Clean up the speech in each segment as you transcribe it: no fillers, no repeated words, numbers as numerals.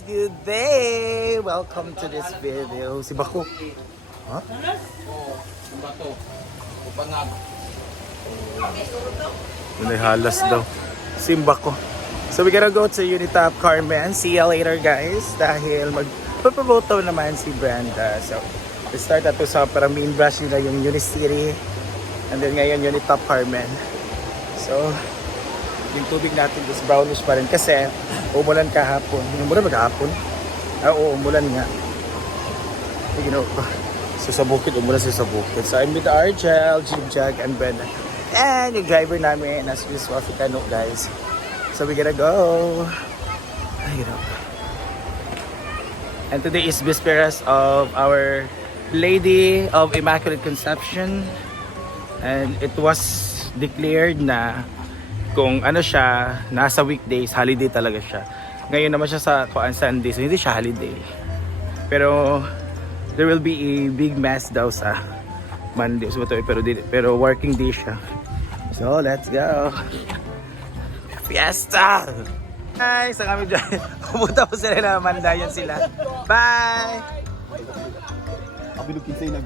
guys! Good day! Welcome to this video. Si Bako. Ha? Oo, ang bato. Upanag. May halas daw. Simba ko. So we gotta go to Unitap Carmen. See you later guys. Dahil magpapaboto naman si Brenda. So we start ato sa parang main brush nila yung Unicity. And then ngayon Unitap Carmen. So yung tubig natin is brownish pa rin kasi umulan kahapon. Umulan ba kahapon? Oo, umulan nga. You know, so sa bukid, umulan sa bukid. So I'm with Argel, Jigjag, and Brenda. And yung driver namin, as usual, Africano guys. So we gotta go. You know. And today is Vespers of Our Lady of Immaculate Conception. And it was declared na kung ano siya, nasa weekdays, holiday talaga siya. Ngayon naman siya sa Sunday, so hindi siya holiday. Pero there will be a big mass daw sa Monday. So, pero working day siya. So let's go. Fiesta! Hi! Sa kami dyan. Pumunta po sila na mandayan sila. Bye! Kabilog kinsay na.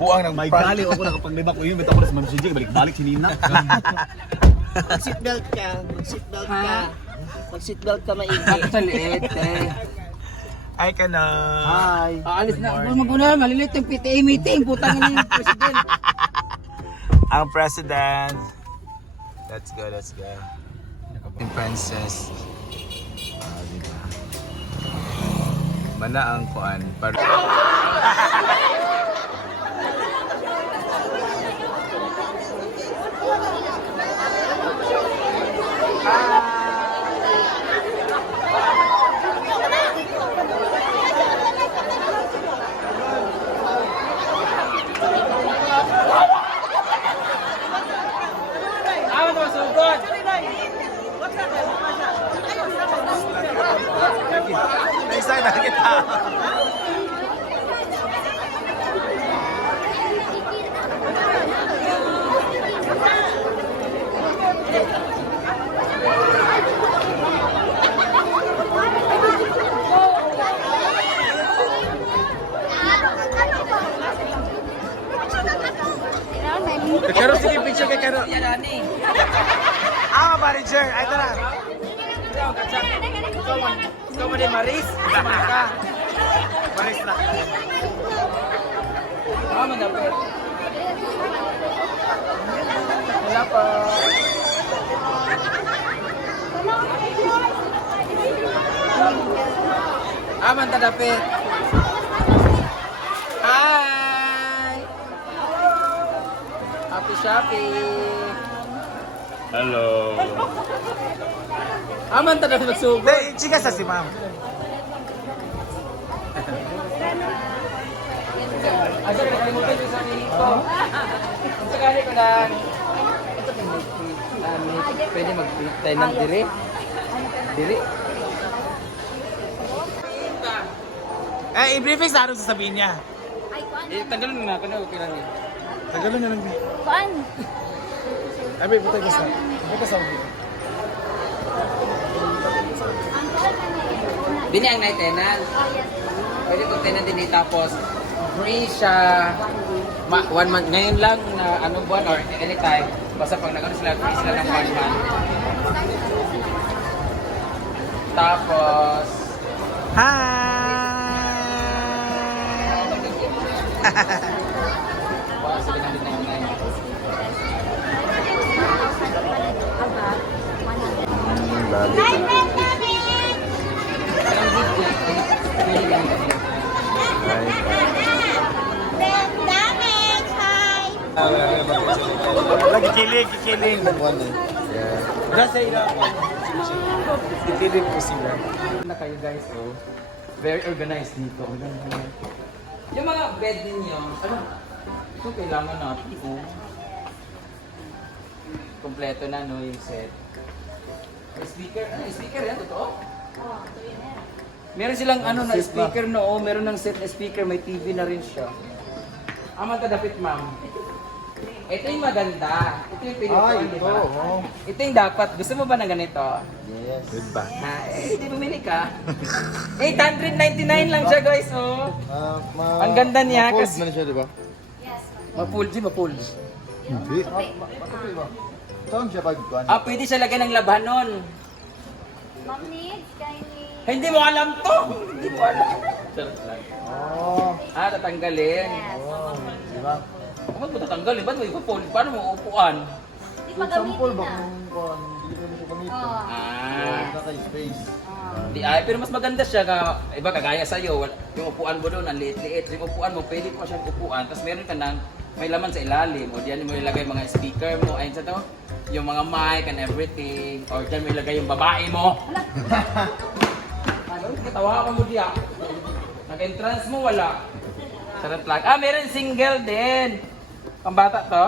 Buang ng May gali ako nakapaglibak ko yun. May tapos Ma'am CJ, balik-balik si Nina. Mag-seatbelt ka. Mag-seatbelt ka. Mag-seatbelt ka maigi. Sa liit eh. Ay ka na. Hi. Aalis na. Maguna, malilit yung PTA meeting. Putang ina yung president. Ang president. Let's go, let's go. Yung princess. Diba? Mana ang kuan. Excited na kita. Karo, sige picture kay Karo. Ah, manager. Ay, ito na. Ikaw mo din Maris? Sama ka. Maris na. Dapat. Wala pa. Aman tadapit. Hi! Happy shopping! Hello. Aman tadapit magsugod. Hindi, chika sa si ma'am. Asa ka nakalimutan yung sa nito. Ang sakali ko lang. Ito pwede mag-print tayo ng diri. Diri. I-briefing sa ano sasabihin niya. Tanggalin mo na ako na okay lang eh. Tagalon na lang. Kuan? Abi, butay ka sa. Butay ka sa. Bini ang night tenant. Pwede kong tenant din tapos free siya 1 month. Ngayon lang na anong buwan or anytime. Basta pag nag-ano sila, free sila ng 1 month. Tapos Hi! wow, sila na din ng night. Lagi kilig, kikiling. Yeah. Nasa ila ako. Kikilig po sila. Na kayo guys, oh. Very organized dito. Yung mga bed ninyo, ano? Ito kailangan natin, oh. Kompleto na, no, yung set. May speaker, ano, speaker yan, totoo? Oo, ito yun yan. Meron silang ano na speaker, no, meron ng set na speaker, may TV na rin siya. Aman tadapit, ma'am. Ito yung maganda. Ito yung pinupuan, di ba? Ito yung dapat. Gusto mo ba ng ganito? Yes. Good ba? Hindi bumili ka. 899 lang siya guys, oh. Ang ganda niya kasi... na siya, di ba? Mapulji, mapulji. Hindi. Saan siya pagkuhan? Ah, pwede siya lagyan ng labanon. Ma'am needs, kindly. Hindi mo alam to! Hindi mo alam. Charot lang. Oh. Ah, tatanggalin. Di ba? Bakit mo tatanggalin? Ba't mo ipapul? Paano mo upuan? Di Kung pa sample ba gamitin na. kung kuhan? Hindi ko na siya gamitin. Oo. Ah. Naka-space. Di ay, pero mas maganda siya ka, iba kagaya sa'yo, yung upuan mo doon, ang liit-liit. Yung upuan mo, pwede mo siyang upuan, tapos meron ka ng may laman sa ilalim, o diyan mo ilagay mga speaker mo, ayun sa to, yung mga mic and everything, or diyan mo ilagay yung babae mo. Ano, katawa ka mo diya. Nag-entrance mo, wala. Sarap lang. Ah, meron single din. Pambata to?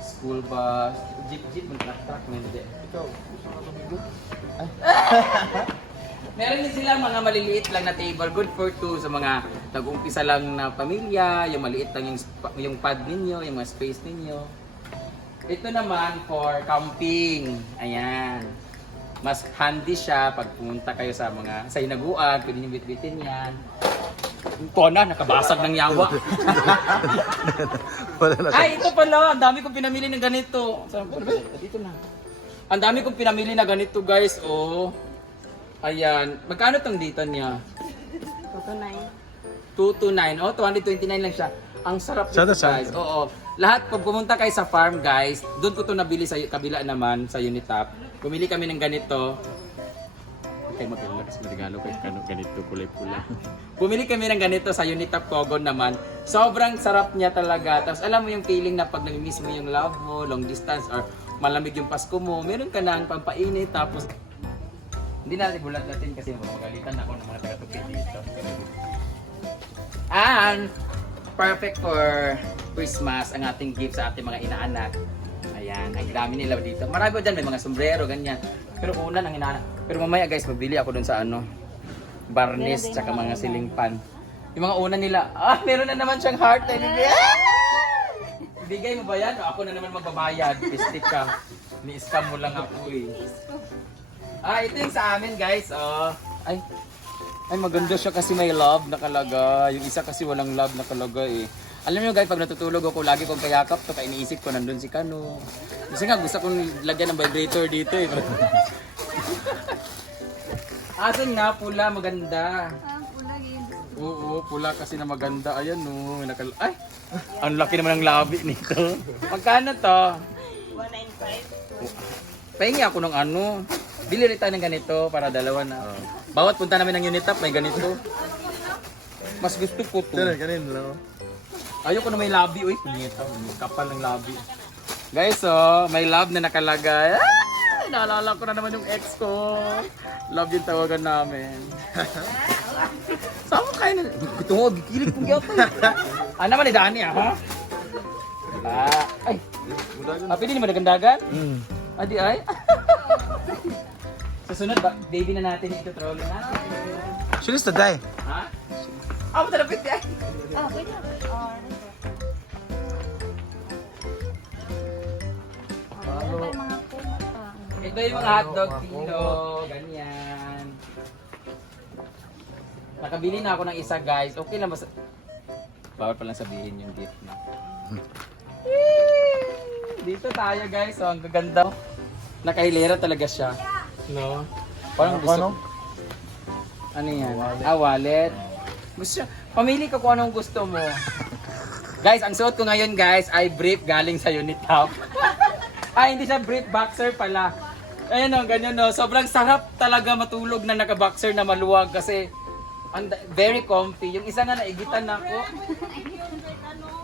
School bus, jeep, mag-truck, hindi. Ikaw, gusto ka tumigo? Meron din sila mga maliliit lang na table, good for two sa mga nag-umpisa lang na pamilya, yung maliit lang yung pad ninyo, yung mga space ninyo. Ito naman for camping. Ayan. Mas handy siya pag pumunta kayo sa mga sa hinaguan, pwede nyo bitbitin yan. Ito na, nakabasag ng yawa. Wala na. Ay, ito pala, ang dami kong pinamili ng ganito. Saan ba? Dito na. Ang dami kong pinamili na ganito guys, oh. Ayan. Magkano tong dito niya? 229. Oh, 229 lang siya. Ang sarap Sana, nito guys. Oo. Lahat, pag pumunta kayo sa farm guys, doon ko to nabili sa kabila naman, sa Unitap. Bumili kami ng ganito. Okay, maganda kasi regalo kay ganito, kulay-pula. Bumili kami ng ganito sa Unitap Kogon naman. Sobrang sarap niya talaga. Tapos alam mo yung feeling na pag nami-miss mo yung love mo, long distance, or malamig yung Pasko mo, meron ka nang pampainit, tapos hindi natin bulat natin kasi magalitan ako ng mga taga-tupid dito. And perfect for Christmas ang ating gift sa ating mga inaanak. Ayan, ang dami nila dito. Marami dyan, may mga sombrero, ganyan. Pero una ng inaanak. Pero mamaya guys, magbili ako dun sa ano, barnis, tsaka mga ceiling fan. Yung mga una nila, meron na naman siyang heart. Bigay mo ba yan? O ako na naman magbabayad. Pistik ka. Ni-scam mo lang ako eh. Ito yung sa amin guys. Ay, maganda siya kasi may love nakalagay. Yung isa kasi walang love nakalagay eh. Alam niyo guys, pag natutulog ako, lagi kong kayakap to, kaya iniisip ko nandun si Kano. Kasi nga gusto kong lagyan ng vibrator dito eh. Asan nga, pula, maganda. Pula yun. Oo, pula kasi na maganda. Ayan no, ay, ang laki naman ng labi nito. Magkano to? 195. Pahingi ako ng ano. Bili rin tayo ng ganito para dalawa na. Bawat punta namin ng Unitap may ganito. Mas gusto ko to. Kanin lang. Ayoko na may labi. Uy, punyeta. Kapal ng labi. Guys, may love na nakalagay. Naalala ko na naman yung ex ko. Love yung tawagan namin. Saan mo kayo na? Ito mo, gikilig kong gyapa. Ano naman ni Dani, ha? Ay. Pwede naman nagandagan? Adi ay? Sa sunod, baby na natin ito, trolley natin. She needs to die. Ha? Matalapit yan. Pwede na. Ano ba yung mga kumot pa? Ito yung mga hotdog dito. Ganyan. Nakabili na ako ng isa guys. Okay lang basta. Bawal palang sabihin yung gift na. Dito tayo guys. So, ang gaganda. Nakahilera talaga siya. No? Parang gusto. Ano yan? Wallet. Gusto. Pamili ka kung anong gusto mo. Guys, ang suot ko ngayon guys ay brief galing sa Unitap. Hindi siya brief, boxer pala. Ayan o, ganyan o. Sobrang sarap talaga matulog na naka-boxer na maluwag kasi very comfy. Yung isa nga naigitan na ako.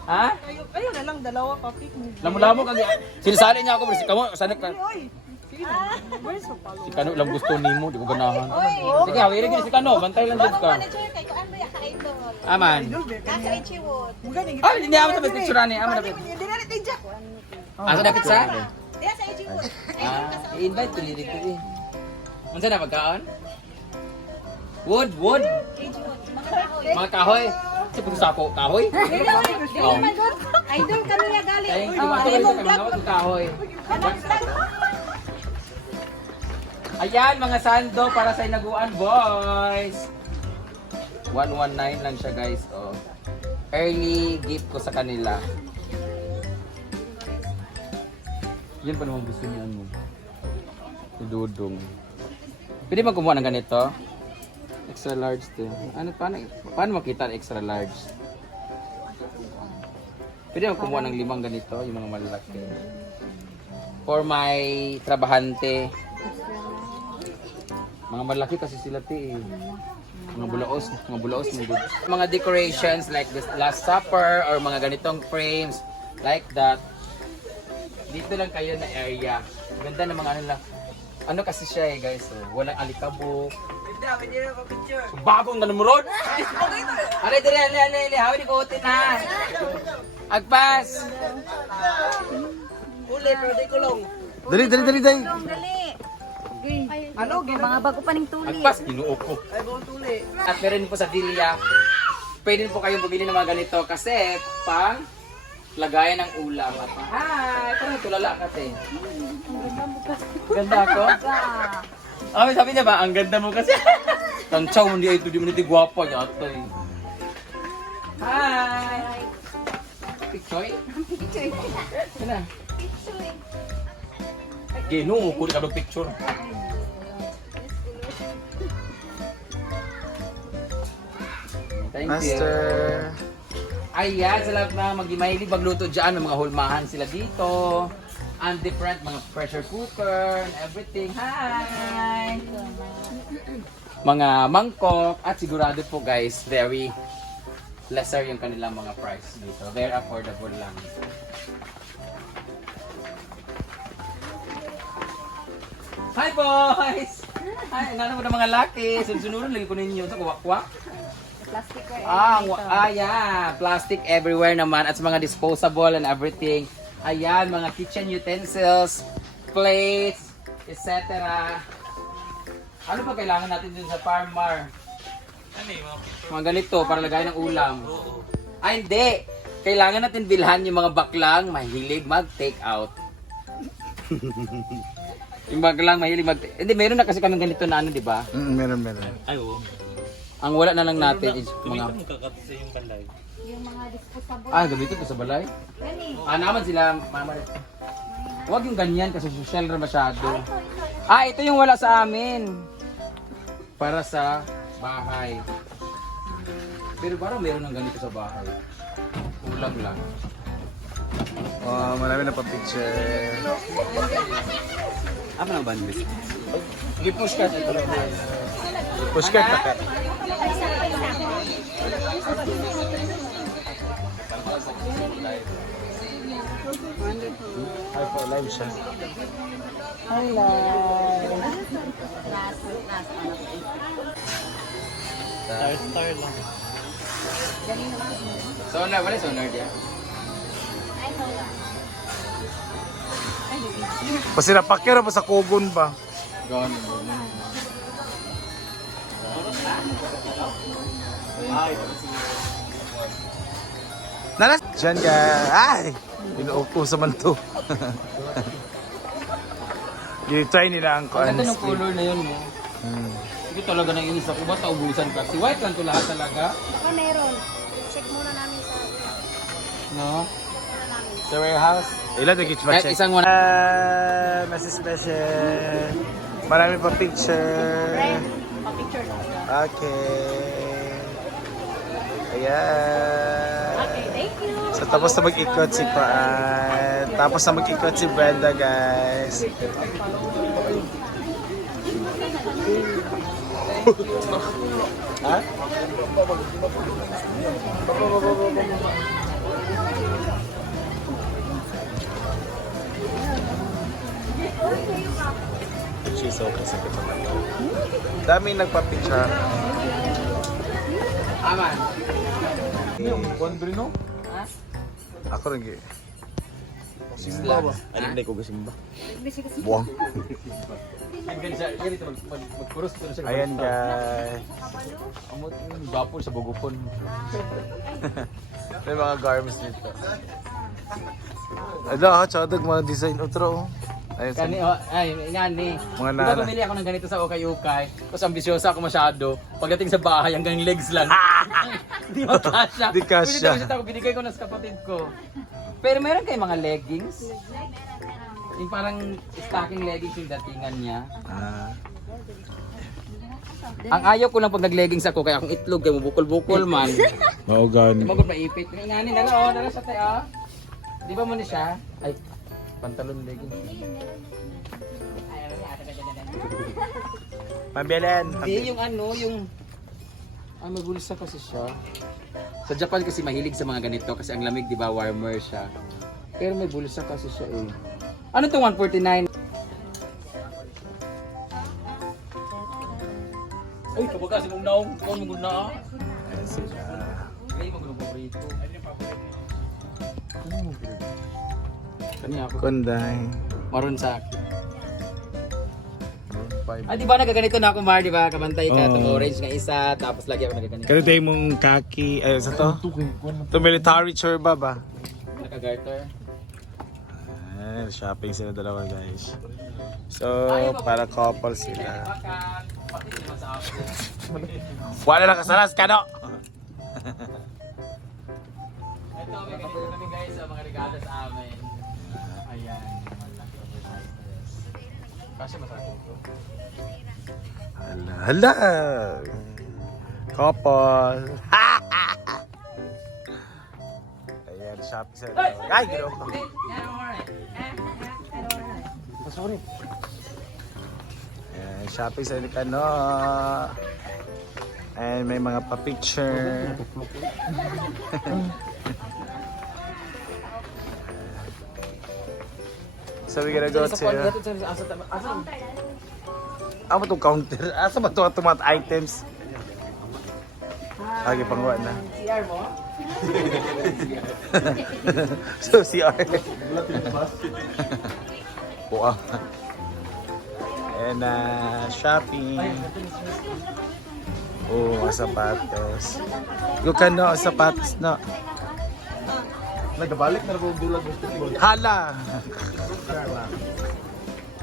Ha? Ayun na lang, dalawa kapit mo. Lamo-lamo kag sinisali niya ako, pero si Kamo, sana ka. Si Kano lang gusto nimo, di ko ganahan. Sige, hawiri gini si Kano, bantay lang jud ka. Kay Kuan ba ka idol? Aman. Nasa Ichiwood. Hindi naman sa picture ni, aman dapat. Hindi na natin dyan. Asa dapat sa? Diya sa Ichiwood. I-invite ko dito eh. Unsa na pagkaon? Wood. Ichiwood. Mga kahoy. Mga kahoy. Si puto sako, kahoy. Dili man good. Idol kami niya gali. Ay, di ba ito kayo sa kamangawat ng kahoy? Ayan, mga sando para sa inaguan, boys. 119 lang siya, guys. Oh. Early gift ko sa kanila. Yan pa naman gusto niya ano. Si Dudong. Pwede ba kumuha ng ganito? Extra large din. Ano, paano makita ang extra large? Pwede ba kumuha ng 5 ganito, yung mga malalaki? For my trabahante. Mga malaki kasi sila ti eh. Mga bulaos ng good. Mga decorations like this Last Supper or mga ganitong frames like that. Dito lang kayo na area. Ganda ng mga ano lang. Ano kasi siya eh guys, so, walang alikabok. So, bagong ganun mo ron. Aray, dali, hawin ko utin na. Agpas. Uli, pero di kulong. Dali. Dali. Ano, mga bago pa ning tuli. Agpas, kinuo ko. Ay, buong tuli. At meron po sa Dilia, pwede po kayong bumili ng mga ganito kasi pang lagayan ng ulam. At hi! Parang tulala ka te. Ganda ako? Sabi niya ba, ang ganda mo kasi. Tantsaw mo ito, di mo niti guwapa niya ito eh. Hi! Pictoy? Picture. Ano? Gino, kulit ka ng picture. Thank you. Master. Ayan, sa lahat na mag-imahilig magluto dyan, may mga hulmahan sila dito. And different mga pressure cooker and everything. Hi! Mga mangkok at sigurado po guys, very lesser yung kanilang mga price dito. Very affordable lang. Hi boys! Hi, ano mo na mga laki? Sunod-sunod lagi ko ninyo. Ito, kuwak-kuwak. Plastic ware. Yeah, plastic everywhere naman at sa mga disposable and everything. Ayan, mga kitchen utensils, plates, etc. Ano ba kailangan natin dun sa farmer? Mga ganito para lagay ng ulam. Ay, hindi. Kailangan natin bilhan yung mga baklang mahilig mag-take out. Yung baklang mahilig mag-take. Hindi, meron na kasi kami ganito na ano, di ba? Meron. Ang wala na lang natin is mga... Yung mga disposable. Gamito to sa balay? Gani. Naman sila, mama. Huwag yung ganyan kasi social na masyado. Ito yung wala sa amin. Para sa bahay. Pero parang meron ng ganito sa bahay. Kulang lang. Oh, marami na pa picture. Apa na ba ang biscuit? I-push ka ito. Push ka ta. Ay po, live siya. Sonar, wala sonar dia. Pasira pakira pa sa kugon ba? Gawin mo. Nanas! Diyan ka. Ay! Inuupo sa man to. Try nila ang Ang kuan. ganda ng color na yun mo. Hindi talaga nang inis ako. Basta ubusan ka. Si white lang to lahat talaga. Baka meron. Check muna namin sa... No? Sa warehouse. Ilan na kitchen Kahit isang one. Mrs. Special. Marami pa picture. Pa-picture na. Okay. Ayan. Okay, thank you. So tapos na mag-ikot si Paan. Tapos na mag-ikot si Brenda, guys. Ha? She's okay sa kanya. Daming nagpa-picture. Aman. Ako rin gaya. Simba ba? Ano na ko gasimba? Buwang. Ang ganda siya. Yan ito. Magkuros ito na siya. Ayan, guys. Amot yung bapol sa bugupon. May mga garments dito. Ada, chadag mga design utro. Ayun, Kani, ay, ngani. Mga Diba nana. bumili ako ng ganito sa ukay-ukay? Tapos ambisyosa ako masyado. Pagdating sa bahay, hanggang legs lang. Di makasya. Di kasya. Pwede ako, binigay ko na sa kapatid ko. Pero meron kayong mga leggings? Yung parang stocking leggings yung datingan niya. Ah. Ang ayaw ko lang pag nag-leggings ako, kaya akong itlog, kaya mabukol-bukol man. Maugan. Magod maipit. Ngani, nala siya tayo. Di ba mo na siya? Ay, pantalon leggings. Pambilan. Hindi, yung ano, yung... Ay, may bulsa kasi siya. Sa Japan kasi mahilig sa mga ganito kasi ang lamig, di ba, warmer siya. Pero may bulsa kasi siya eh. Ano itong 149? Ay, kabaga si mong naong. Ikaw mong na ah. Ayan sila. Ay, magulong paborito. Kanya ako. Kunday. Maroon sa akin. Ah, di ba nagaganito na ako, Mar, di ba? Kabantay ka, itong orange nga isa, tapos lagi ako nagaganito. Kano tayo mong kaki, ay sa to? To military churba ba? Naka-garter. Ayan, shopping sila dalawa guys. So, para couple sila. Baka, pati naman sa akin. Wala na kasalas, kano? Ito, may ganito kami guys sa mga regalo sa amin. Ayan. Kasi masakit ko. Hala, hala. Couple. Ayan, shopping sila dalawa. Ay, gino ko. Sorry. Ayan, shopping sila ni Kano. And may mga pa-picture. So we gonna go to... Ano ba itong counter? Asa ba itong mga items? Lagi pangwa na. CR mo? So CR. Buka. And shopping. Oh, mga sapatos. Yung kano, sapatos na. Nagabalik na rin dulag gusto ko. Hala!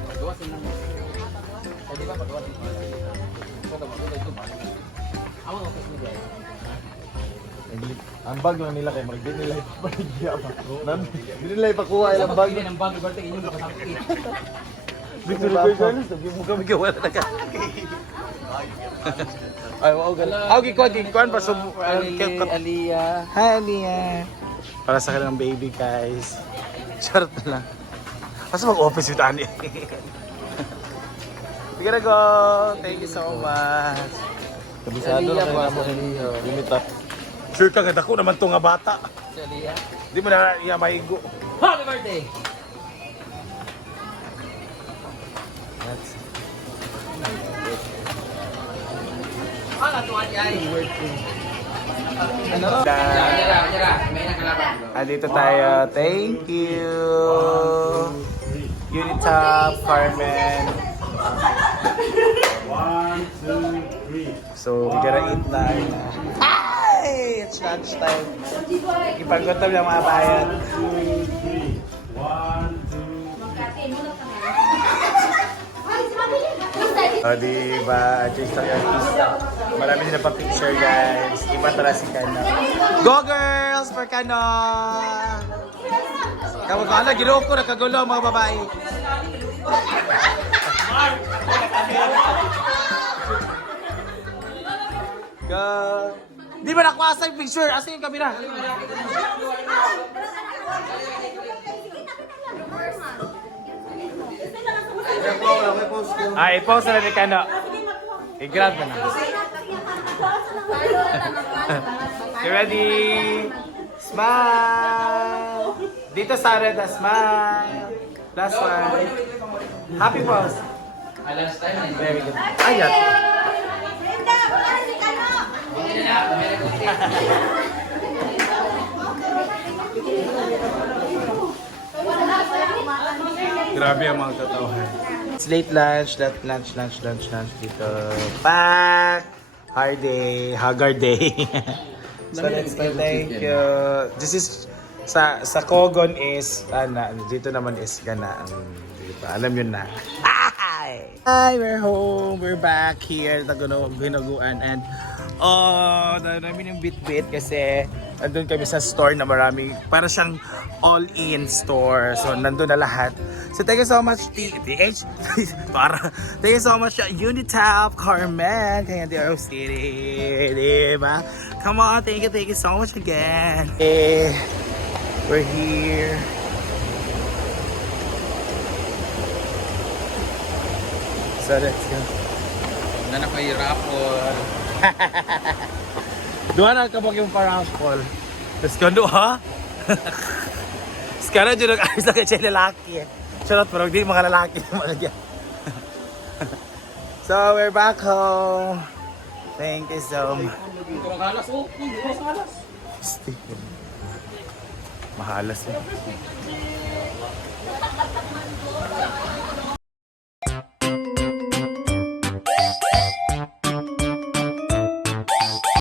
Pagawa sila ng... O di ba pagawa sila ng... Ito ba? Ako ang office mo guys. Ang bag lang nila kay Mark, di nila ipapahigya pa. Di nila ipakuha ilang bag. Hindi ng bag, Roberto, inyong nakasakit. Victor Guys, sabi mo kami gawa na ka. Ay, wow, gala. Gikuan pa sa... Aliyah. Hi, Aliyah. Para sa kanilang baby, guys. Charot na lang. Basta mag-office with Ani. We gotta go. Thank you so much. Kabisado lang kayo mo limita. Sure ka, ganda ko naman to nga bata. Si Aliyah. Di mo na iya maigo. Happy birthday! Ano ito ay? Ano? Jara, may nakalaban. Andito tayo. Thank you. Unitop, Carmen. 1, 2, 3. So, we gotta eat na. Hi! It's lunch time. Ipagkotom yung mga bayan. 1, 2. O, diba? J-Story Artista. Marami nila pa-picture, guys. Iba tala si Kano. Go, girls! For Kano! Kamagkala, ginoo ko, nakagulo ang mga babae. Go! Di ba nakuha yung picture? Asa yung kamera? Ay, i-post na ni Kano. I-grab na na. You ready? Smile! Dito sa Reda, smile! Last one. Happy pose. Ay, last time na. Very good. Ayat. Brenda, wala si Kano. Grabe ang mga tatawahan. It's late lunch, lunch dito. Pack! Hard day, haggard day. So let's go, thank you. This is Sa Kogon is, dito naman is ganaan. Diba? Alam yun na. Hi, we're home. We're back here sa Binaguan. And, namin yung bit-bit kasi nandun kami sa store na marami. Para siyang all-in store. So, nandun na lahat. So, thank you so much, TH. Thank you so much, Unitap, Carmen, Candero City. Diba? Come on, thank you so much again. We're here. So let's go. Na may raffle. Doon na kabog yung paraffol. Let's go doon, ha? Sekarang dyan nag-ayos na kayo lalaki. Charot, pero hindi mga lalaki. Mga dyan. So, we're back home. Thank you so much. Mahalas, oh. Mahalas. Mahalas eh.